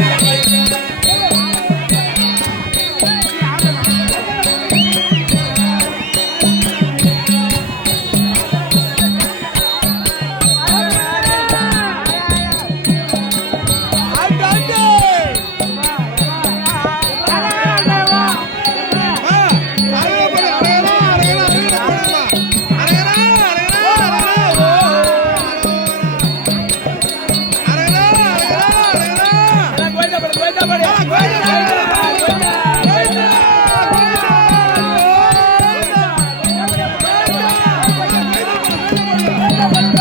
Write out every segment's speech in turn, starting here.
Bye. Thank you.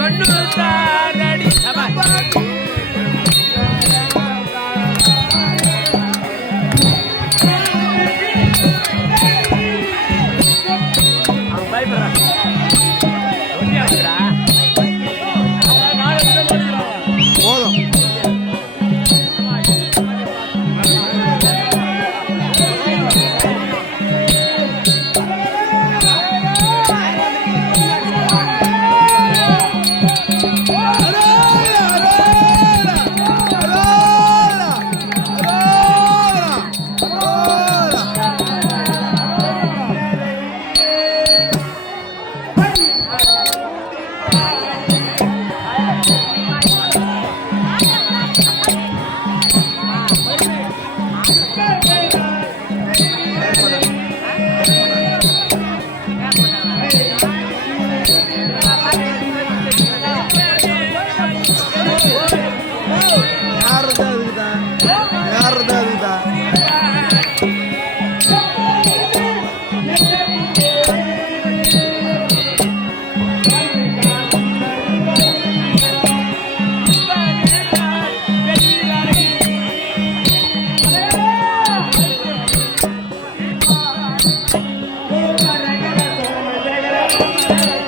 கண்ணு தாரடி. Thank you.